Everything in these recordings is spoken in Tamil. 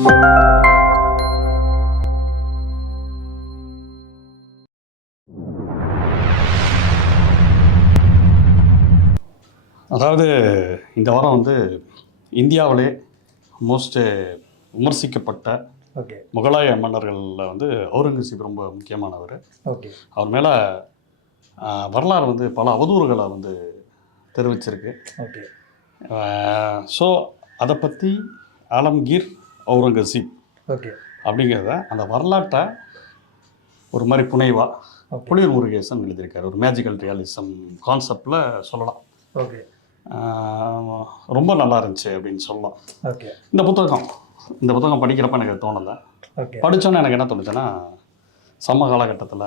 அதாவது இந்த வாரம் வந்து இந்தியாவிலே மோஸ்ட் விமர்சிக்கப்பட்ட முகலாய மன்னர்களில் வந்து அவுரங்கசீப் ரொம்ப முக்கியமானவர். அவர் மேலே வரலாறு வந்து பல அவதூறுகளை வந்து தெரிவிச்சிருக்கு. ஸோ அதை பற்றி ஆலம்கீர் அவுரங்கசீப் அப்படிங்கிறத அந்த வரலாற்றை ஒரு மாதிரி புனைவாக புலியூர் முருகேசன் எழுதியிருக்காரு. ஒரு மேஜிக்கல் ரியாலிசம் கான்செப்டில் சொல்லலாம். ரொம்ப நல்லா இருந்துச்சு அப்படின்னு சொல்லலாம். இந்த புத்தகம் படிக்கிறப்ப எனக்கு தோணலை. படித்தோன்னே எனக்கு என்ன தோணுச்சுன்னா, சம காலகட்டத்தில்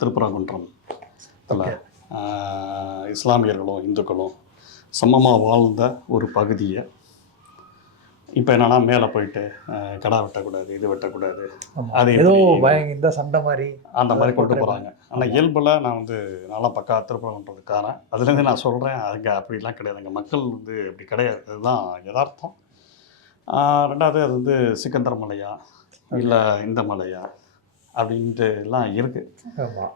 திருப்பரங்குன்றத்தில் இஸ்லாமியர்களும் இந்துக்களும் சமமாக வாழ்ந்த ஒரு பகுதியை இப்போ என்னன்னா மேலே போயிட்டு கடா வெட்டக்கூடாது, இது வெட்டக்கூடாது, அது ஏதோ இந்த சண்டை மாதிரி அந்த மாதிரி கொண்டு போகிறாங்க. ஆனால் இயல்பில் நான் வந்து நல்லா பக்கா திருப்பரங்குன்றதுக்காரன். அதுலேருந்து நான் சொல்கிறேன், அங்கே அப்படிலாம் கிடையாது. அங்கே மக்கள் வந்து அப்படி கிடையாது. அதுதான் யதார்த்தம். ரெண்டாவது அது வந்து சிக்கந்தர் மலையா இல்லை இந்த மலையா அப்படின்ட்டு எல்லாம் இருக்குது.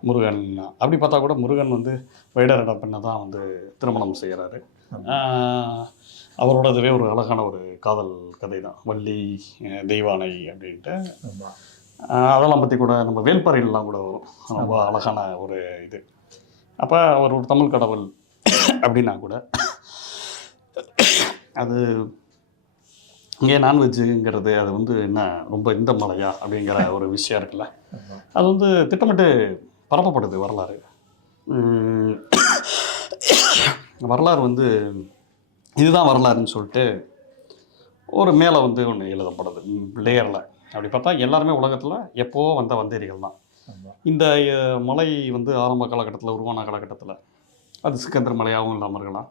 முருகன் அப்படி பார்த்தா கூட முருகன் வந்து வைடரிட பெண்ணை தான் வந்து திருமணம் செய்கிறாரு. அவரோடதுவே ஒரு அழகான ஒரு காதல் கதை தான், வள்ளி தெய்வானை அப்படின்ட்டு. அதெல்லாம் பற்றி கூட நம்ம வேல்பாறையிலலாம் கூட வரும். ரொம்ப அழகான ஒரு இது. அப்போ அவர் ஒரு தமிழ் கடவுள் அப்படின்னா கூட அது இங்கே நான்வெஜ்ஜுங்கிறது அது வந்து என்ன ரொம்ப இந்த மலையா அப்படிங்கிற ஒரு விஷயம் இருக்குல்ல, அது வந்து திட்டமிட்டு பரப்பப்படுது. வரலாறு வந்து இதுதான் வரலாறுன்னு சொல்லிட்டு ஒரு மேலே வந்து ஒன்று எழுதப்படுது லேயரில். அப்படி பார்த்தா எல்லாருமே உலகத்தில் எப்போவோ வந்த வந்தேரிகள் தான். இந்த மலை வந்து ஆரம்ப காலகட்டத்தில் உருவான காலகட்டத்தில் அது சிக்கந்தர் மலையாகவும் இல்லாமல் இருக்கலாம்,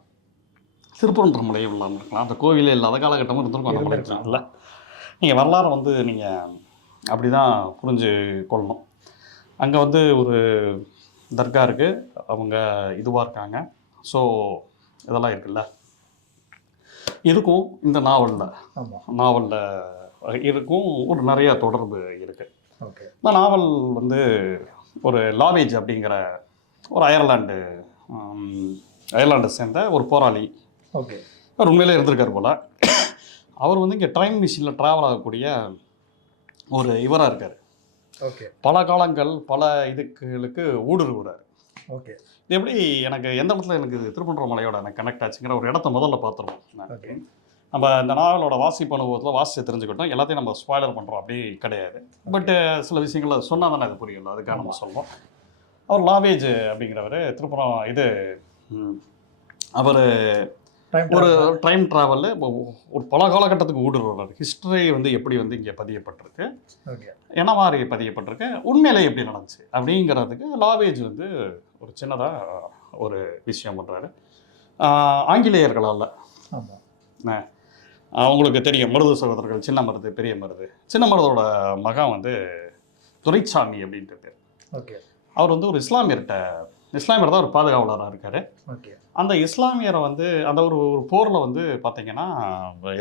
திருப்பரங்குன்ற மலையும் இல்லாமல் இருக்கலாம், அந்த கோவிலே இல்லாத காலகட்டமும் இருந்திருக்கும். அந்த மலை இருக்கலாம்ல. நீங்கள் வரலாறு வந்து நீங்கள் அப்படி தான் புரிஞ்சு கொள்ளணும். அங்கே வந்து ஒரு தர்கா இருக்குது, அவங்க இதுவாக இருக்காங்க. ஸோ இதெல்லாம் இருக்குல்ல, இதுக்கும் இந்த நாவலில் இருக்கும் ஒரு நிறையா தொடர்பு இருக்குது. இந்த நாவல் வந்து ஒரு லாவேஜ் அப்படிங்கிற ஒரு அயர்லாண்டை சேர்ந்த ஒரு போராளி, அவர் உண்மையிலே இருந்திருக்கார் போல். அவர் வந்து இங்கே ட்ரெயின் மிஷினில் ட்ராவல் ஆகக்கூடிய ஒரு இவராக இருக்கார். பல காலங்கள் பல இதுகளுக்கு ஊடுருவுறார். இது எப்படி எனக்கு எந்த இடத்துல எனக்கு திருப்பரங்குன்ற மலையோட எனக்கு கனெக்ட் ஆச்சுங்கிற ஒரு இடத்த முதல்ல பார்த்துருவோம். நம்ம இந்த நாவலோட வாசிப்பு அனுபவத்தில் வாசித்து தெரிஞ்சுக்கிட்டோம். எல்லாத்தையும் நம்ம ஸ்பாய்லர் பண்ணுறோம் அப்படி கிடையாது. பட்டு சில விஷயங்களை சொன்னால் தானே அது புரியல, அதுக்காக நம்ம சொல்லுவோம். அவர் லாவேஜ் அப்படிங்கிறவர் அவர் ஒரு டைம் ட்ராவலில் ஒரு பல காலகட்டத்துக்கு ஊடுருவார். ஹிஸ்டரி வந்து எப்படி வந்து இங்கே பதியப்பட்டிருக்கு, என்ன மாதிரி பதியப்பட்டிருக்கு, உண்மையிலே எப்படி நடந்துச்சு அப்படிங்கிறதுக்கு லாவேஜ் வந்து ஒரு சின்னதாக ஒரு விஷயம் பண்ணுறாரு. ஆங்கிலேயர்களால் அவங்களுக்கு தெரியும் மருது சகோதரர்கள், சின்ன மருது பெரிய மருது. சின்ன மருதோட மகன் வந்து துரைசாமி அப்படின்ட்டு பேர். அவர் வந்து ஒரு இஸ்லாமியர் தான் ஒரு பாதுகாவலராக இருக்கார். அந்த இஸ்லாமியரை வந்து அந்த ஒரு போரில் வந்து பார்த்திங்கன்னா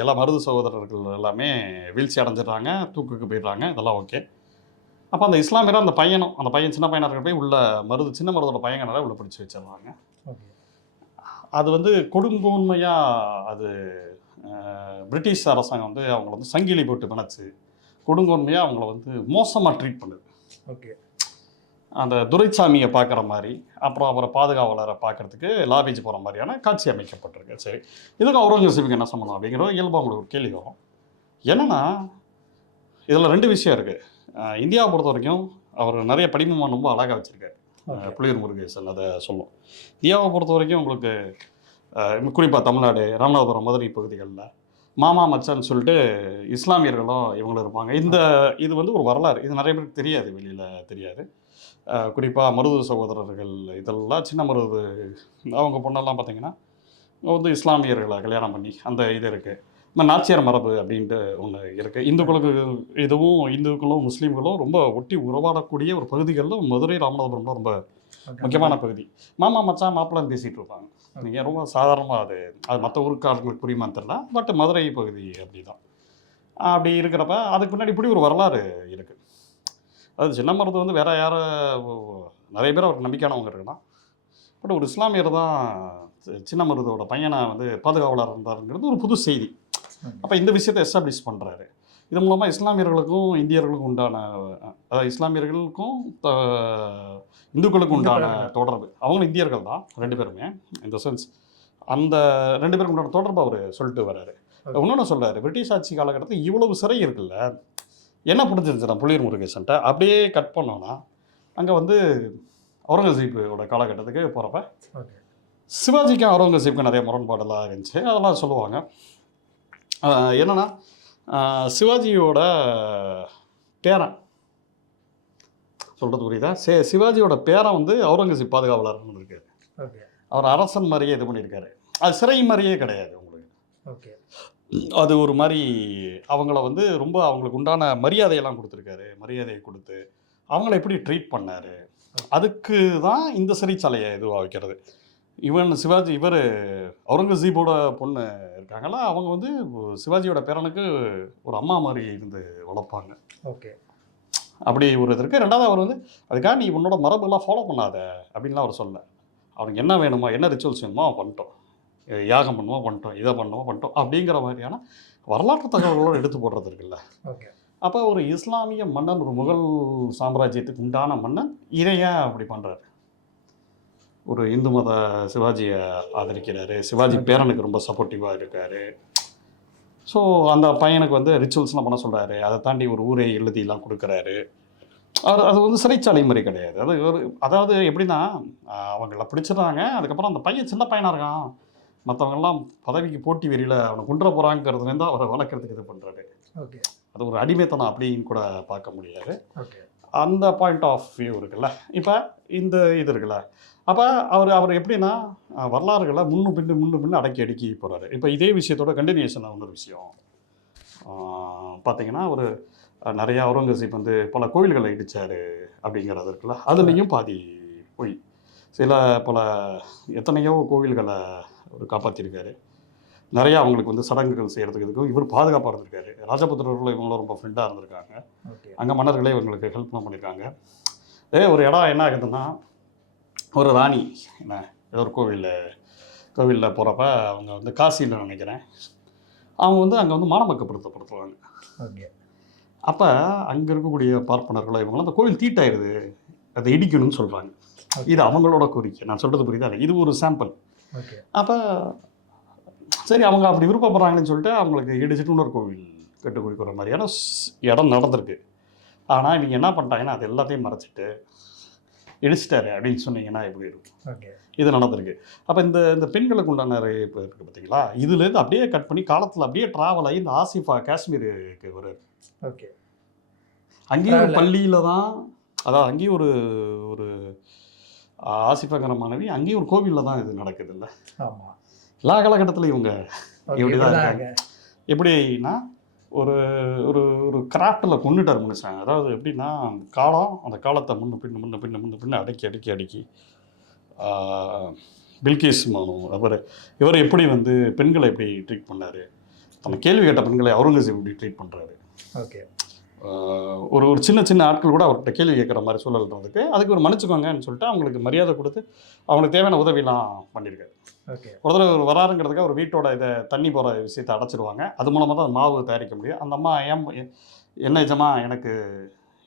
எல்லா மருது சகோதரர்கள் எல்லாமே வீழ்ச்சி அடைஞ்சிடுறாங்க, தூக்குக்கு போயிடுறாங்க, இதெல்லாம் ஓகே. அப்போ அந்த இஸ்லாமியரை அந்த பையன் சின்ன பையனாக இருக்க போய் உள்ள சின்ன மருதோட பையங்களால் உள்ள பிடிச்சி வச்சிடுறாங்க. அது வந்து கொடுங்கோன்மையாக அது பிரிட்டிஷ் அரசாங்கம் வந்து அவங்கள வந்து சங்கிலி போட்டு பிணைச்சு கொடுங்கோன்மையாக அவங்கள வந்து மோசமாக ட்ரீட் பண்ணுது. அந்த துரைசாமியை பார்க்குற மாதிரி, அப்புறம் அவரை பாதுகாவலரை பார்க்குறதுக்கு லாவேஜ் போகிற மாதிரியான காட்சி அமைக்கப்பட்டிருக்கு. சரி, இதுக்கு அவுரங்கசீபுக்கு என்ன சம்பந்தம் அப்படிங்கிற இயல்பாக உங்களுக்கு ஒரு கேள்வி வரும். என்னென்னா இதில் ரெண்டு விஷயம் இருக்குது. இந்தியாவை பொறுத்த வரைக்கும் அவர் நிறைய படிமமாக ரொம்ப அழகாக வச்சுருக்காரு. புலியூர் முருகேசன் அதை சொல்லும். இந்தியாவை பொறுத்த வரைக்கும் உங்களுக்கு குறிப்பாக தமிழ்நாடு, ராமநாதபுரம், மதுரை பகுதிகளில் மாமா மச்சான்னு சொல்லிட்டு இஸ்லாமியர்களும் இவங்களும் இருப்பாங்க. இது வந்து ஒரு வரலாறு. இது நிறைய பேருக்கு தெரியாது, வெளியில் தெரியாது. குறிப்பாக மருது சகோதரர்கள் இதெல்லாம் சின்ன மருது அவங்க பொண்ணெல்லாம் பார்த்திங்கன்னா வந்து இஸ்லாமியர்களை கல்யாணம் பண்ணி அந்த இது இருக்குது. இந்த நாச்சியார் மரபு அப்படின்ட்டு ஒன்று இருக்குது. இந்துக்களும் முஸ்லீம்களும் ரொம்ப ஒட்டி உறவாடக்கூடிய ஒரு பகுதிகளில் மதுரை, ராமநாதபுரம் ரொம்ப முக்கியமான பகுதி. மாமா மச்சான் மாப்பிள்ளைன்னு பேசிகிட்டு இருப்பாங்க. நீங்கள் ரொம்ப சாதாரணமாக அது மற்ற ஊருக்காரர்களுக்கு புரியுமான்னு தெரியல, பட் மதுரை பகுதி அப்படி தான். அப்படி இருக்கிறப்ப அதுக்கு பின்னாடி இப்படி ஒரு வரலாறு இருக்குது. அது சின்ன மருது வந்து வேறு யாரை நிறைய பேர் அவருக்கு நம்பிக்கையானவங்க இருக்கலாம். பட் ஒரு இஸ்லாமியர் தான் சின்ன மருதோட பையனை வந்து பாதுகாவலர் இருந்தாருங்கிறது ஒரு புது செய்தி. அப்போ இந்த விஷயத்தை எஸ்டாப்ளிஷ் பண்ணுறாரு. இது மூலமாக இஸ்லாமியர்களுக்கும் இந்தியர்களுக்கும் உண்டான, அதாவது இஸ்லாமியர்களுக்கும் இந்துக்களுக்கும் உண்டான தொடர்பு, அவங்களும் இந்தியர்கள் தான் 2 பேருமே. இந்த சென்ஸ் அந்த 2 பேருக்கு உண்டான தொடர்பு அவர் சொல்லிட்டு வர்றாரு. இன்னொன்று சொல்கிறாரு, பிரிட்டிஷ் ஆட்சி காலகட்டத்தில் இவ்வளவு சிறை இருக்குல்ல, என்ன புரிஞ்சிருந்துச்சுன்னா புலியூர் முருகேசன்ட்ட அப்படியே கட் பண்ணோன்னா அங்கே வந்து அவுரங்கசீப்போட காலகட்டத்துக்கு போகிறப்ப சிவாஜிக்கும் அவுரங்கசீப்புக்கும் நிறைய முரண்பாடெல்லாம் இருந்துச்சு. அதெல்லாம் சொல்லுவாங்க. என்னென்னா சிவாஜியோட பேரன் சொல்கிறது புரியுதா, சிவாஜியோட பேரன் வந்து அவுரங்கசீப் பாதுகாவலர் இருக்காரு. அவர் அரசன் மாதிரியே இது பண்ணியிருக்காரு. அது சிறை மாதிரியே கிடையாது உங்களுக்கு. அது ஒரு மாதிரி அவங்கள வந்து ரொம்ப அவங்களுக்கு உண்டான மரியாதையெல்லாம் கொடுத்துருக்காரு. மரியாதையை கொடுத்து அவங்கள எப்படி ட்ரீட் பண்ணார், அதுக்கு தான் இந்த சிறைச்சாலையை இதுவாக வைக்கிறது. சிவாஜி இவர் அவுரங்கசீப்போட பொண்ணு இருக்காங்களா, அவங்க வந்து சிவாஜியோட பேரனுக்கு ஒரு அம்மா மாதிரி இருந்து வளர்ப்பாங்க. அப்படி ஒரு இது இருக்குது. 2வது அவர் வந்து அதுக்காக நீ உன்னோட மரபெல்லாம் ஃபாலோ பண்ணாத அப்படின்லாம் அவர் சொல்ல. அவனுக்கு என்ன வேணுமோ, என்ன ரிச்சுவல்ஸ் வேணுமோ அவன் பண்ணிட்டோம், யாகம் பண்ணுவோம் பண்ணிட்டோம், இதை பண்ணுவோம் பண்ணிட்டோம் அப்படிங்கிற மாதிரியான வரலாற்று தகவல்களோடு எடுத்து போடுறது இருக்குல்ல. அப்போ ஒரு இஸ்லாமிய மன்னன், ஒரு முகல் சாம்ராஜ்யத்துக்கு உண்டான மன்னன் இதை ஏன் அப்படி பண்ணுறாரு? ஒரு இந்து மத சிவாஜியை ஆதரிக்கிறாரு, சிவாஜி பேரனுக்கு ரொம்ப சப்போர்ட்டிவாக இருக்கார். ஸோ அந்த பையனுக்கு வந்து ரிச்சுவல்ஸ்லாம் பண்ண சொல்கிறாரு. அதை தாண்டி ஒரு ஊரே எழுதிலாம் கொடுக்குறாரு. அது வந்து சிறைச்சாலை மாதிரி கிடையாது. அதாவது எப்படின்னா அவங்கள பிடிச்சிடுறாங்க. அதுக்கப்புறம் அந்த பையன் சின்ன பையனாக இருக்கான், மற்றவங்கெல்லாம் பதவிக்கு போட்டி வெறியில் அவனை கொண்டுற போகிறாங்கிறதுலேருந்து அவரை வளர்க்குறதுக்கு இது பண்ணுறாரு. அது ஒரு அடிமைத்தனம் அப்படின்னு கூட பார்க்க முடியாது. அந்த பாயிண்ட் ஆஃப் வியூ இருக்குல்ல. இப்போ இந்த இது இருக்குல்ல, அப்போ அவர் எப்படின்னா வரலாறுகளை முன்னு பின்னு அடக்கி போகிறாரு. இப்போ இதே விஷயத்தோட கண்டினியூஷனாக இன்னொரு விஷயம் பார்த்தீங்கன்னா, ஒரு நிறையா அவுரங்கசீப் வந்து பல கோவில்களை இடித்தார் அப்படிங்கிறது இருக்குல்ல. அதுலேயும் பாதி போய் பல எத்தனையோ கோவில்களை அவர் காப்பாற்றிருக்காரு. நிறையா அவங்களுக்கு வந்து சடங்குகள் செய்கிறதுக்கு இதுக்கும் இவர் பாதுகாப்பாக இருந்திருக்காரு. ராஜபுத்திரர்கள் இவங்களும் ரொம்ப ஃப்ரெண்டாக இருந்திருக்காங்க. அங்கே மன்னர்களே இவங்களுக்கு ஹெல்ப்லாம் பண்ணியிருக்காங்க. ஒரு இடம் என்ன ஆகுதுன்னா, ஒரு ராணி என்ன ஏதோ ஒரு கோவிலில் போகிறப்ப அவங்க வந்து காசியில் நினைக்கிறேன், அவங்க வந்து அங்கே வந்து மானமக்கப்படுத்துவாங்க. அப்போ அங்கே இருக்கக்கூடிய பார்ப்பனர்களோ இவங்களும் அந்த கோவில் தீட்டாயிருது, அதை இடிக்கணும்னு சொல்கிறாங்க. இது அவங்களோட கோரிக்கை. நான் சொல்கிறது புரியுதா? இது ஒரு சாம்பிள். அப்போ சரி, அவங்க அப்படி விருப்பப்படுறாங்கன்னு சொல்லிட்டு அவங்களுக்கு இடிச்சிட்டு இன்னொரு கோவில் கட்டு கொடுக்குற மாதிரியான இடம் நடந்திருக்கு. ஆனால் இவங்க என்ன பண்ணிட்டாங்கன்னா அது எல்லாத்தையும் மறைச்சிட்டு இடிச்சிட்டாரு அப்படின்னு சொன்னீங்கன்னா எப்படி இருக்கும்? இது நடந்திருக்கு. அப்போ இந்த பெண்களுக்கு உண்டான ரேப் இருக்குது பார்த்தீங்களா, இதுலேருந்து அப்படியே கட் பண்ணி காலத்தில் அப்படியே ட்ராவல் ஆகி இந்த ஆசிஃபா காஷ்மீருக்கு வருது. அங்கேயும் ஒரு பள்ளியில் தான், அதாவது அங்கேயும் ஒரு ஆசிஃபாங்கிற மாணவி அங்கேயும் ஒரு கோவிலில் தான் இது நடக்குது இல்லை. எல்லா காலகட்டத்திலும் இவங்க இப்படி தான் இருக்காங்க. எப்படின்னா ஒரு ஒரு ஒரு கிராஃப்டில் கொண்டுட்டார் மனுஷன். அதாவது எப்படின்னா அந்த காலத்தை முன்ன பின்ன அடக்கி பில்கிஸ் பானு இவர் எப்படி வந்து பெண்களை எப்படி ட்ரீட் பண்ணார், அந்த கேள்வி கேட்ட பெண்களை அவுரங்கசீப் எப்படி ட்ரீட் பண்ணுறாரு. ஒரு சின்ன ஆட்கள் கூட அவர்கிட்ட கேள்வி கேட்குற மாதிரி சூழல்றதுக்கு அதுக்கு ஒரு மன்னிச்சுக்கோங்கன்னு சொல்லிட்டு அவங்களுக்கு மரியாதை கொடுத்து அவங்களுக்கு தேவையான உதவிலாம் பண்ணியிருக்காரு. ஒரு தடவை வராருங்கிறதுக்காக ஒரு வீட்டோட இதை தண்ணி போகிற விஷயத்தை அடைச்சிடுவாங்க. அது மூலமாக தான் மாவு தயாரிக்க முடியும். அந்த அம்மா என்ன நிஜமா எனக்கு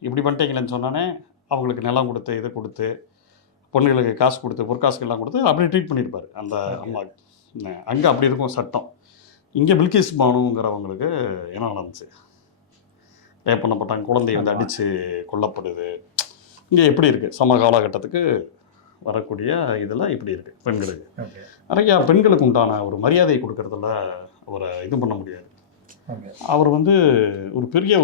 இப்படி பண்ணிட்டீங்களேன்னு சொன்னானே அவங்களுக்கு நிலம் கொடுத்து இதை கொடுத்து பொண்ணுகளுக்கு காசு கொடுத்து பொற்காசுக்கெல்லாம் கொடுத்து அப்படி ட்ரீட் பண்ணியிருப்பார் அந்த அம்மா. அங்கே அப்படி இருக்கும் சட்டம். இங்கே பில்கிஸ் பானுங்கிறவங்களுக்கு என்ன நடந்துச்சு, ரேப் பண்ணப்பட்டாங்க, குழந்தைய வந்து அடித்து கொல்லப்படுது. இங்கே எப்படி இருக்குது சம காலகட்டத்துக்கு வரக்கூடிய இதில் இப்படி இருக்குது. பெண்களுக்கு நிறையா பெண்களுக்கு உண்டான ஒரு மரியாதை கொடுக்கறதுல அவரை இது பண்ண முடியாது. அவர் வந்து ஒரு பெரிய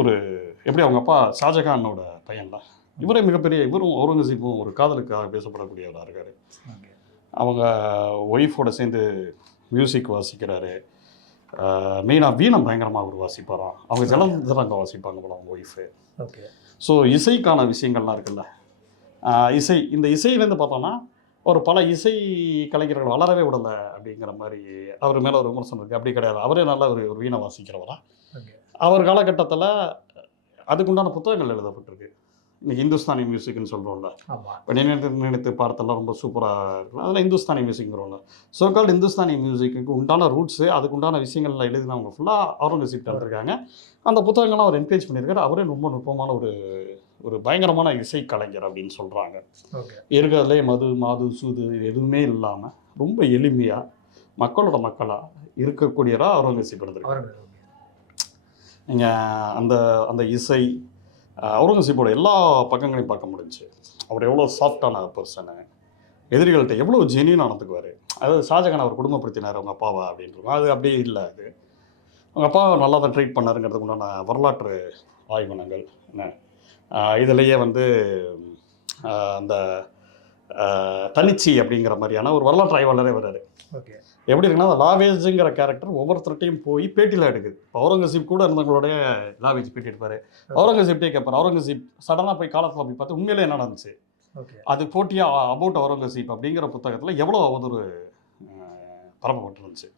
எப்படி அவங்க அப்பா ஷாஜகானோட பையன்ல, இவரே மிகப்பெரிய, இவரும் அவுரங்கசீப்பும் ஒரு காதலுக்காக பேசப்படக்கூடியவராக இருக்கார். அவங்க ஒய்ஃபோட சேர்ந்து மியூசிக் வாசிக்கிறாரு. மெயினாக வீணம் பயங்கரமாக அவர் வாசிப்பாராம். அவங்க ஜலந்தரங்க வாசிப்பாங்க போல அவங்க ஒய்ஃபு. ஸோ இசைக்கான விஷயங்கள்லாம் இருக்குல்ல, இந்த இசையிலேருந்து பார்த்தோன்னா ஒரு பல இசை கலைஞர்கள் வளரவே விடலை அப்படிங்கிற மாதிரி அவர் மேலே ஒரு விமர்சனம் இருக்குது. அப்படி கிடையாது, அவரே நல்ல ஒரு வீணை வாசிக்கிறவரா அவர் காலகட்டத்தில் அதுக்குண்டான புத்தகங்கள் எழுதப்பட்டிருக்கு. இன்னைக்கு இந்துஸ்தானி மியூசிக்னு சொல்கிறோம்ல, இப்போ நினைத்து பார்த்தெல்லாம் ரொம்ப சூப்பராக இருக்கும். அதில் இந்துஸ்தானி மியூசிக்ங்கிறோம்ல, ஸோ கால்டு இந்துஸ்தானி மியூசிக்கு உண்டான ரூட்ஸு, அதுக்குண்டான விஷயங்கள்லாம் எழுதினவங்க ஃபுல்லாக அவுரங்கசீப் இருக்காங்க. அந்த புத்தகங்கள்லாம் அவர் என்கரேஜ் பண்ணியிருக்காரு. அவரே ரொம்ப நுட்பமான ஒரு பயங்கரமான இசை கலைஞர் அப்படின்னு சொல்கிறாங்க. இருக்கிறதுலே மாது சூது இது எதுவுமே இல்லாமல் ரொம்ப எளிமையாக மக்களோட மக்களாக இருக்கக்கூடியவராக அவுரங்கசீப் இருந்திருக்காரு. நீங்கள் அந்த இசை அவுரங்கசீப்போட எல்லா பக்கங்களையும் பார்க்க முடிஞ்சு. அவர் எவ்வளோ சாஃப்டான பர்சனு, எதிரிகள்கிட்ட எவ்வளோ ஜெனியூன் நடந்துக்குவார். அதாவது ஷாஜகான் அவர் குடும்பப்படுத்தினார் அவங்க அப்பாவா அப்படின்றோம், அது அப்படியே இல்லை. அது அவங்க அப்பா நல்லா தான் ட்ரீட் பண்ணாருங்கிறதுக்கு உண்டான வரலாற்று ஆய்வனங்கள் என்ன இதுலேயே வந்து அந்த தனிச்சி அப்படிங்கிற மாதிரியான ஒரு வரலாற்று ஆய்வாளரே வர்றாரு. எப்படி இருக்குன்னா, அந்த லாவேஜுங்கிற கேரக்டர் ஒவ்வொருத்தர்கிட்டையும் போய் பேட்டியில் எடுக்குது. இப்போ அவுரங்கசீப் கூட இருந்தவங்களோட லாவேஜ் பேட்டி எடுப்பார். அவுரங்கசீப்டே கேட்பார். அவுரங்கசீப் சடனாக போய் காலத்தில் அப்படி பார்த்து உண்மையிலே என்ன நடந்துச்சு, அது போட்டியாக அபவுட் அவுரங்கசீப் அப்படிங்கிற புத்தகத்தில் எவ்வளோ அவதூறு பரப்பப்பட்டுருந்துச்சு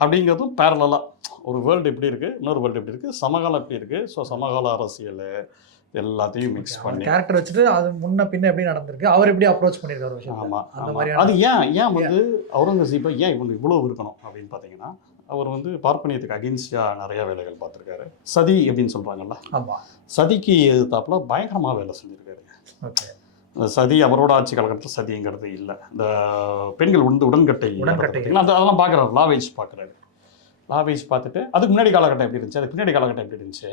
அப்படிங்கிறதும் பேரலாக ஒரு வேர்ல்டு எப்படி இருக்குது, இன்னொரு வேர்ல்டு எப்படி இருக்குது, சமகாலம் எப்படி இருக்குது. ஸோ சமகால அரசியல் எல்லாத்தையும் மிக்ஸ் பண்ணி கேரக்டர் வச்சுட்டு அது முன்ன பின்ன எப்படி நடந்திருக்கு, அவர் எப்படி அப்ரோச் பண்ணியிருக்காரு. ஆமாம். அது ஏன் வந்து அவுரங்கசீப்பை ஏன் இவங்க இவ்வளோ இருக்கணும் அப்படின்னு பார்த்தீங்கன்னா, அவர் வந்து பார்ப்பனியத்துக்கு அகென்ஸ்டாக நிறையா வேலைகள் பார்த்துருக்காரு. சதி அப்படின்னு சொல்கிறாங்கல்ல, சதிக்கு எதிர்த்தாப்புல பயங்கரமாக வேலை செஞ்சுருக்காரு. சதி அவரோட ஆட்சி காலகட்டத்தில் சதிங்கிறது இல்லை. இந்த பெண்கள் உடன்கட்டை அதெல்லாம் பார்க்குறாரு. லாவேஜ் பார்க்குறாரு. லாவேஜ் பார்த்துட்டு அதுக்கு முன்னாடி காலகட்டம் எப்படி இருந்துச்சு, அதுக்கு பின்னாடி காலகட்டம் எப்படி இருந்துச்சு.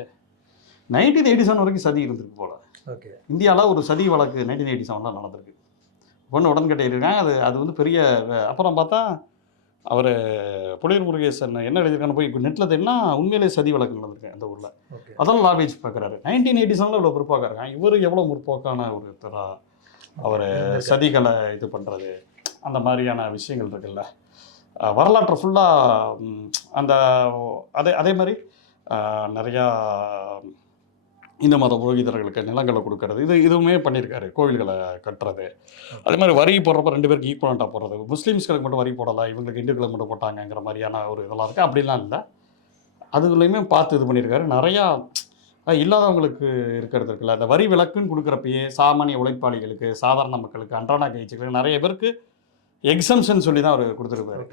1987 வரைக்கும் சதி இருந்திருக்கு போல. இந்தியாவில் ஒரு சதி வழக்கு 1987 நடந்திருக்கு. பொண்ணு உடன்கட்டை இருக்காங்க. அது வந்து பெரிய. அப்புறம் பார்த்தா அவர் புலியூர் முருகேசன் என்ன எழுதியிருக்கான்னு போய் நெட்டில் தேடினா உண்மையிலே சதி வழக்கு நடந்திருக்கு அந்த ஊரில். அதெல்லாம் லாவேஜ் பார்க்குறாரு. 1987 இவ்வளோ முற்போக்காக இருக்காங்க. இவர் எவ்வளோ முற்போக்கான ஒரு அவர் சதிகளை இது பண்ணுறது, அந்த மாதிரியான விஷயங்கள் இருக்குல்ல. வரலாற்றை ஃபுல்லாக அந்த அதே மாதிரி நிறையா இந்து மத புரோகிதர்களுக்கு நிலங்களை கொடுக்கறது, இதுவுமே பண்ணியிருக்காரு. கோவில்களை கட்டுறது, அதே மாதிரி வரி போடுறப்ப 2 பேருக்கு ஈக்குவலண்ட்டாக போடுறது. முஸ்லீம்ஸ்களுக்கு மட்டும் வரி போடலை, இவங்களுக்கு இந்துக்களுக்கு மட்டும் போட்டாங்கிற மாதிரியான ஒரு இதெல்லாம் இருக்குது. அப்படிலாம் இல்லை, அதுலேயுமே பார்த்து இது பண்ணியிருக்காரு. நிறையா இல்லாதவங்களுக்கு இருக்கிறது இருக்குல்ல, அந்த வரி விலக்குன்னு கொடுக்குறப்பயே சாமானிய உழைப்பாளிகளுக்கு, சாதாரண மக்களுக்கு, அன்றாட கழிச்சுகளுக்கு நிறைய பேருக்கு எக்ஸம்ஷன் சொல்லி தான் அவர் கொடுத்துருப்பாரு.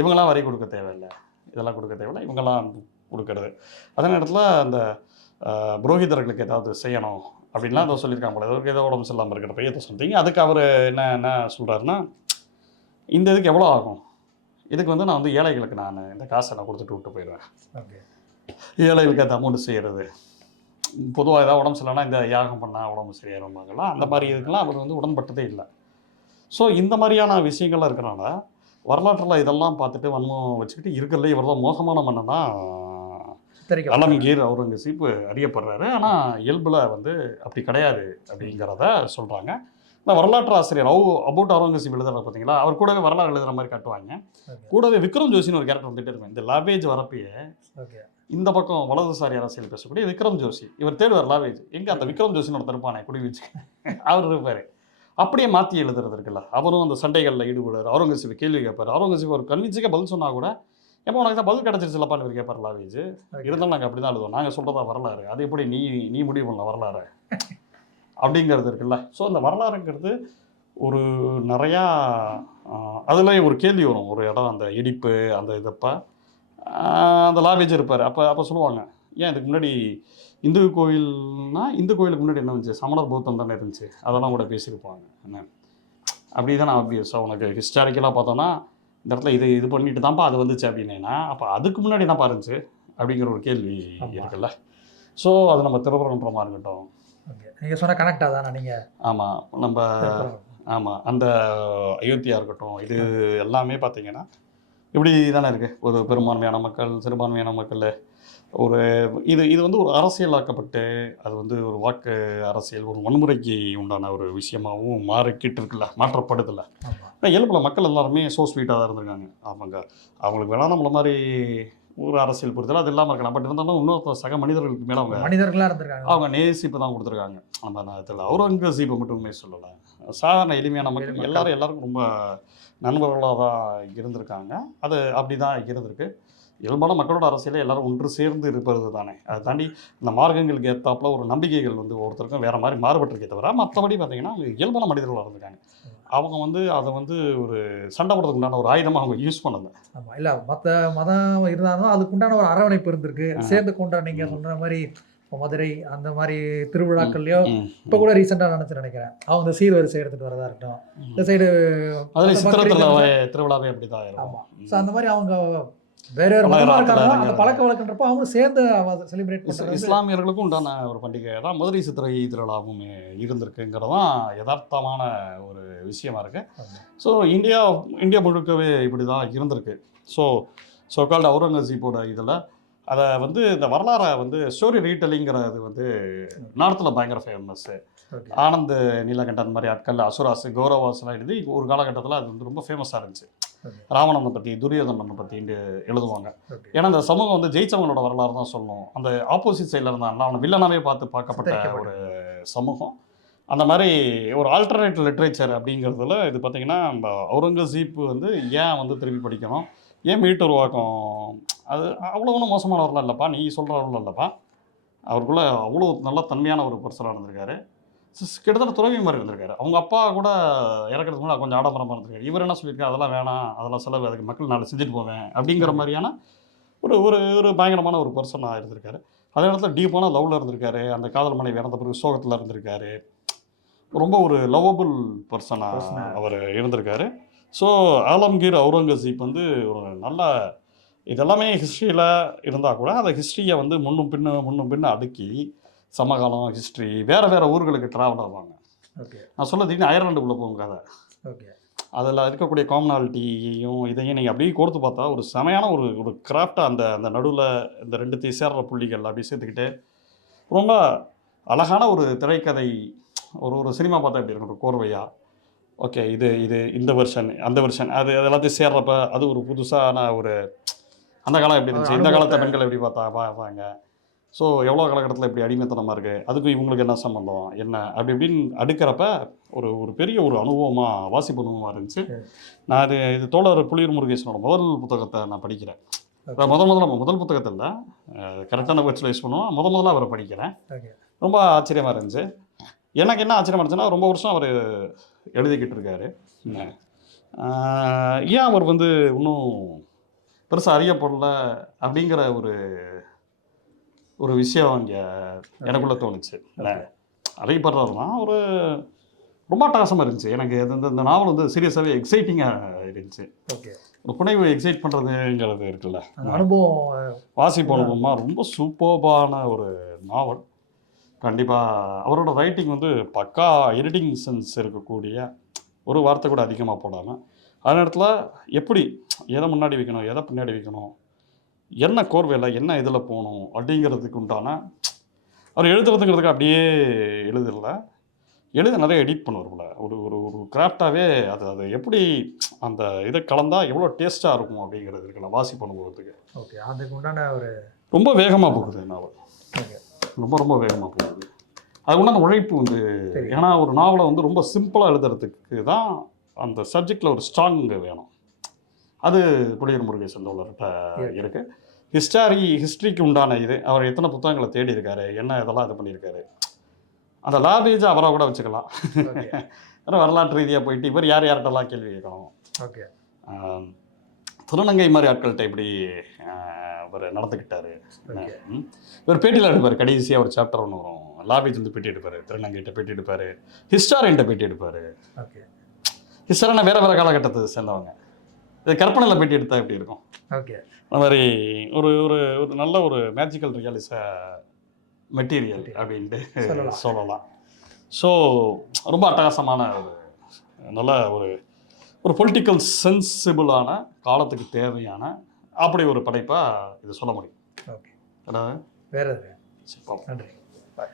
இவங்களாம் வரி கொடுக்க தேவையில்லை, இதெல்லாம் கொடுக்க தேவையில்லை, இவங்கெல்லாம் கொடுக்கறது. அதே நேரத்தில் அந்த புரோகிதர்களுக்கு ஏதாவது செய்யணும் அப்படின்லாம் அதை சொல்லியிருக்காங்க போல. ஏதோ உடம்பு சரியில்லாமல் இருக்கிறப்ப ஏதோ சம்திங். அதுக்கு அவர் என்ன சொல்கிறாருன்னா, இந்த இதுக்கு எவ்வளோ ஆகும், இதுக்கு வந்து நான் வந்து ஏழைகளுக்கு நான் இந்த காசை நான் கொடுத்துட்டு விட்டு போயிடுவேன். ஏழைகளுக்கு அந்த அமௌண்ட் செய்கிறது. பொதுவாக ஏதாவது உடம்பு சரியில்லைனா இந்த யாகம் பண்ணால் உடம்பு சரியாயிருவாங்கலாம், அந்த மாதிரி இதுக்கெல்லாம் அவர் வந்து உடன்பட்டதே இல்லை. ஸோ இந்த மாதிரியான விஷயங்கள்லாம் இருக்கிறனால வரலாற்றில் இதெல்லாம் பார்த்துட்டு வன்மம் வச்சுக்கிட்டு இருக்கிறதுல இவர் தான் மோசமான மன்னனா அலம்கீர் அவுரங்கசீப் அறியப்படுறாரு. ஆனால் இயல்பில் வந்து அப்படி கிடையாது அப்படிங்கிறத சொல்கிறாங்க. இந்த வரலாற்று ஆசிரியர் அபவுட் அவுரங்கசீப் எழுதுற பார்த்தீங்களா, அவர் கூடவே வரலாறு எழுதுகிற மாதிரி காட்டுவாங்க. கூடவே விக்ரம் ஜோஷின்னு ஒரு கேரக்டர் வந்துட்டு இருக்கும். இந்த லாவேஜ் வரப்பையே இந்த பக்கம் வலதுசாரி அரசியல் பேசக்கூடிய விக்ரம் ஜோஷி, இவர் தேடுவார் லாவேஜ் எங்கே, அந்த விக்ரம் ஜோஷினோட தருப்பானே குடி வச்சு அவர் இருப்பார். அப்படியே மாற்றி எழுதுறது இருக்குல்ல, அவரும் அந்த சண்டைகளில் ஈடுபடுவார். அவுரங்கசீப் கேள்வி கேட்பார். அவுரங்கசீப் ஒரு கன்வின்ஸுக்கே பதில் சொன்னால் கூட, எப்போ உனக்கு தான் பதில் கிடச்சிருச்சுலப்பான்னு இவர் கேட்பார் லாவேஜ். இருந்தாலும் நாங்கள் அப்படி தான் எழுதுவோம், நாங்கள் சொல்கிறதா வரலாறு, அது எப்படி நீ முடிவு பண்ணல வரலாறு அப்படிங்கிறது இருக்குல்ல. ஸோ அந்த வரலாறுங்கிறது ஒரு நிறையா அதில் ஒரு கேள்வி வரும். ஒரு இடம் அந்த இடிப்பு அந்த இதப்போ அந்த லாவேஜ் இருப்பார். அப்போ சொல்லுவாங்க, ஏன் இதுக்கு முன்னாடி இந்து கோயிலுக்கு முன்னாடி என்ன இருந்துச்சு, சமணர் பௌத்தம் தானே இருந்துச்சு, அதெல்லாம் கூட பேசியிருப்பாங்க. என்ன அப்படி தான் நான் ஆப்வியஸாக உனக்கு ஹிஸ்டாரிக்கலாக பார்த்தோன்னா இந்த இடத்துல இது பண்ணிட்டு தான்ப்பா அது வந்துச்சு அப்படின்னா, அப்போ அதுக்கு முன்னாடி என்ன பாருந்துச்சு அப்படிங்கிற ஒரு கேள்வி இருக்குல்ல. ஸோ அது நம்ம திருப்பரங்குன்றமாக இருக்கட்டும், நீங்கள் சொன்ன கனெக்டாக தானே நீங்கள். ஆமாம் அந்த அயோத்தியா இருக்கட்டும், இது எல்லாமே பார்த்தீங்கன்னா இப்படி தானே இருக்குது. ஒரு பெரும்பான்மையான மக்கள், சிறுபான்மையான மக்கள், ஒரு இது வந்து ஒரு அரசியலாக்கப்பட்டு அது வந்து ஒரு வாக்கு அரசியல், ஒரு வன்முறைக்கு உண்டான ஒரு விஷயமாகவும் மாறிக்கிட்டு இருக்குல்ல, மாற்றப்படுதில்ல. இயல்பில் மக்கள் எல்லாருமே ஸ்வீட்டாக தான் இருந்திருக்காங்க. அவங்களுக்கு வேணால் நம்மள மாதிரி ஒரு அரசியல் புரிதல் அது இல்லாமல் இருக்கலாம். பட் இருந்தாலும் இன்னொருத்தர் சக மனிதர்களுக்கு மேலே மனிதர்களாக இருந்திருக்காங்க. அவங்க நேசிப்பு தான் கொடுத்துருக்காங்க. நம்ம நேரத்தில் அவுரங்கசீப்பை மட்டுமே சொல்லலை, சாதாரண எளிமையான மக்கள் எல்லாருக்கும் ரொம்ப நண்பர்களாக தான் இருந்திருக்காங்க. அது அப்படி தான் இருந்திருக்கு. இயல்பான மக்களோட அரசியலே எல்லாரும் ஒன்று சேர்ந்து இருப்பது தானே. அதை தாண்டி இந்த மார்க்கங்களுக்கு ஏற்றாப்புல ஒரு நம்பிக்கைகள் வந்து ஒருத்தருக்கும் வேறு மாதிரி மாறுபட்டிருக்கே தவிர மற்றபடி பார்த்தீங்கன்னா அவங்க இயல்பான மனிதர்களாக இருந்திருக்காங்க. அவங்க வந்து அதை வந்து ஒரு சண்டை போடுறதுக்கு உண்டான ஒரு ஆயுதமாக அவங்க யூஸ் பண்ணல. ஆமாம், இல்லை மற்ற மதம் இருந்தாலும் அதுக்கு உண்டான ஒரு அரவணைப்பு இருந்திருக்கு. சேர்ந்து கொண்டாட நீங்கள் சொல்கிற மாதிரி இப்போ மதுரை அந்த மாதிரி திருவிழாக்கள்லையோ இப்போ கூட ரீசெண்டாக நினைக்கிறேன் அவங்க இந்த சீர்வரிசை எடுத்துகிட்டு வரதா இருக்கட்டும், இந்த சைடு மதுரை திருவிழாவே அப்படி தான் இருக்கும். ஆமாம், ஸோ அந்த மாதிரி அவங்க வேற வேறு மதமாக இருக்காங்க, அந்த பழக்க வழக்கன்றப்போ அவங்க சேர்ந்து செலிப்ரேட் பண்ணுறது. இஸ்லாமியர்களுக்கும் உண்டான ஒரு பண்டிகை தான் மதுரை சித்திரை திருவிழாவும் இருந்திருக்குங்கிறதான் யதார்த்தமான ஒரு விஷயமா இருக்கு. ஸோ இந்தியா முழுக்கவே இப்படி தான் இருந்திருக்கு. ஸோ கால்டு அவுரங்கசீப்போட இதில் அதை வந்து இந்த வரலாறை வந்து ஸ்டோரி ரீட்டெல்லிங்கிறது வந்து நார்த்தில் பயங்கர ஃபேமஸ்ஸு. ஆனந்த் நீலகண்டன் மாதிரி ஆட்கள், அசுராஸ், கௌரவாஸ்லாம் எழுதி ஒரு காலகட்டத்தில் அது வந்து ரொம்ப ஃபேமஸாக இருந்துச்சு. ராவணனை பற்றி, துரியோதனனை பற்றி எழுதுவாங்க. ஏன்னா அந்த சமூகம் வந்து ஜெயிச்சவங்களோட வரலாறு தான் சொல்லணும். அந்த ஆப்போசிட் சைடில் இருந்தாங்கன்னா அவனை வில்லனாவே பார்த்து பார்க்கப்பட்ட ஒரு சமூகம். அந்த மாதிரி ஒரு ஆல்டர்னேட் லிட்ரேச்சர் அப்படிங்கிறதுல இது பார்த்திங்கன்னா நம்ம அவுரங்கசீப் வந்து ஏன் வந்து திருப்பி படிக்கணும், ஏன் மீட்டு உருவாக்கம், அது அவ்வளோ ஒன்றும் மோசமானவர்களாக இல்லைப்பா, நீ சொல்கிறவர்களும் இல்லைப்பா. அவருக்குள்ளே அவ்வளோ நல்ல தன்மையான ஒரு பர்சனாக இருந்திருக்காரு. கிட்டத்தட்ட துறவி மாதிரி இருந்திருக்காரு. அவங்க அப்பா கூட இறக்கிறதுக்கு முன்னாடி கொஞ்சம் ஆடம்பரமாக இருந்திருக்காரு. இவர் என்ன சொல்லியிருக்காரு, அதெல்லாம் வேணாம், அதெல்லாம் செலவு, அதுக்கு மக்கள் நாளை செஞ்சுட்டு போவேன் அப்படிங்கிற மாதிரியான ஒரு ஒரு பயங்கரமான ஒரு பர்சனாக இருந்திருக்காரு. அதே இடத்துல டீப்பான லவ்வில் இருந்திருக்காரு. அந்த காதல் மனைவி இறந்த பிறகு சோகத்தில் இருந்திருக்காரு. ரொம்ப ஒரு லவ்வபிள் பர்சனாக அவர் இருந்திருக்காரு. ஸோ ஆலம்கீர் அவுரங்கசீப் வந்து ஒரு நல்ல இதெல்லாமே ஹிஸ்ட்ரியில் இருந்தால் கூட அந்த ஹிஸ்ட்ரியை வந்து முன்னும் பின்னும் அடுக்கி சமகாலம் ஹிஸ்ட்ரி வேறு ஊர்களுக்கு ட்ராவல் ஆவாங்க. நான் சொல்ல திடீர்னு அயர்லாண்டுக்குள்ளே போகும் கதை. அதில் இருக்கக்கூடிய காமனாலிட்டியையும் இதையும் நீங்கள் அப்படியே கோர்த்து பார்த்தா ஒரு செமையான ஒரு கிராஃப்டாக அந்த நடுவில் இந்த ரெண்டுத்தையும் சேர்ற புள்ளிகள் அப்படி சேர்த்துக்கிட்டு ரொம்ப அழகான ஒரு திரைக்கதை. ஒரு சினிமா பார்த்தா எப்படி இருக்கும், ஒரு கோர்வையாக ஓகே இது இந்த வெர்ஷன் அந்த வெர்ஷன் அது எல்லாத்தையும் சேர்றப்ப அது ஒரு புதுசான ஒரு அந்த காலம் எப்படி இருந்துச்சு, இந்த காலத்தை பெண்கள் எப்படி பார்ப்பாங்க, ஸோ எவ்வளோ காலகட்டத்தில் இப்படி அடிமைத்தனமாக இருக்குது, அதுக்கு இவங்களுக்கு என்ன சம்பந்தம் என்ன அப்படி இப்படின்னு அடுக்கிறப்ப ஒரு பெரிய ஒரு அனுபவமாக வாசிப்பு அனுபவமாக இருந்துச்சு. நான் இது தோழர் புலியூர் முருகேசனோட முதல் புத்தகத்தை நான் படிக்கிறேன். முதல் புத்தகத்தை இல்லை, கரெக்டான வேர்ட்ஸில் யூஸ் பண்ணுவோம், முதல்ல அவரை படிக்கிறேன். ரொம்ப ஆச்சரியமாக இருந்துச்சு. எனக்கு என்ன ஆச்சரியமாக இருந்துச்சுன்னா ரொம்ப வருஷம் அவர் எழுதிக்கிட்டு இருக்காரு. ஏன் அவர் வந்து இன்னும் பெருசாக அறியப்படல அப்படிங்கிற ஒரு விஷயம் இங்கே எனக்குள்ளே தோணுச்சு. அறியப்படுறதுனா ஒரு ரொம்ப அட்டகாசமாக இருந்துச்சு. எனக்கு இந்த நாவல் வந்து சீரியஸாகவே எக்ஸைட்டிங்காக இருந்துச்சு. ஒரு புனைவு எக்ஸைட் பண்ணுறதுங்கிறது இருக்குல்ல, அனுபவம் வாசிப்பு அனுபவமாக ரொம்ப சூப்பர்பான ஒரு நாவல். கண்டிப்பாக அவரோட ரைட்டிங் வந்து பக்கா எடிட்டிங் சென்ஸ் இருக்கக்கூடிய, ஒரு வார்த்தை கூட அதிகமாக போடாமல், அதே நேரத்தில் எப்படி எதை முன்னாடி வைக்கணும் எதை பின்னாடி வைக்கணும், என்ன கோர்வையில் என்ன இதில் போகணும் அப்படிங்கிறதுக்கு உண்டான அவர் எழுதுறதுங்கிறதுக்கு அப்படியே எழுத நிறைய எடிட் பண்ணுவார்ல, ஒரு கிராஃப்டாகவே அது எப்படி அந்த இதை கலந்தால் எவ்வளோ டேஸ்ட்டாக இருக்கும் அப்படிங்கிறது இருக்குல்ல வாசிப்பு அனுபவத்துக்கு. ஓகே, அதுக்கு உண்டான ஒரு ரொம்ப வேகமாக போகுது நாவல், ரொம்ப வேகமாக போகுது. அது உண்டான உழைப்பு வந்து, ஏன்னா ஒரு நாவலை வந்து ரொம்ப சிம்பிளாக எழுதுறதுக்கு தான் அந்த சப்ஜெக்டில் ஒரு ஸ்ட்ராங் வேணும். அது புலியூர் முருகேசன் தோழர்கிட்ட இருக்குது. ஹிஸ்ட்ரிக்கு உண்டான இது, அவர் எத்தனை புத்தகங்களை தேடி இருக்காரு, என்ன இதெல்லாம் இது பண்ணியிருக்காரு, அந்த லாபேஜை அவராக கூட வச்சுக்கலாம். ஏன்னா வரலாற்று ரீதியாக போயிட்டு இவர் யார்கிட்டலாம் கேள்வி கேட்கணும். ஓகே, திருநங்கை மாதிரி ஆட்கள்கிட்ட இப்படி அவர் நடந்துக்கிட்டாரு. இவர் பேட்டியில் எடுப்பார், கடைசியாக ஒரு சாப்டர் ஒன்று வரும், லாபேஜ் வந்து பேட்டி எடுப்பார், திருநங்கைகிட்ட பேட்டி எடுப்பார், ஹிஸ்டாரியன்ட்ட பேட்டி எடுப்பார். ஹிஸ்டாரியனா வேறு காலகட்டத்தை சேர்ந்தவங்க, இது கற்பனையில் பேட்டி எடுத்தால் எப்படி இருக்கும். ஓகே, அந்த மாதிரி ஒரு நல்ல ஒரு மேஜிக்கல் ரியாலிச மெட்டீரியல் அப்படின்ட்டு சொல்லலாம். ஸோ ரொம்ப அட்டகாசமான நல்ல ஒரு பொலிட்டிக்கல் சென்சிபிளான காலத்துக்கு தேவையான அப்படி ஒரு படைப்பாக இது சொல்ல முடியும். ஓகே, வேறு நன்றி.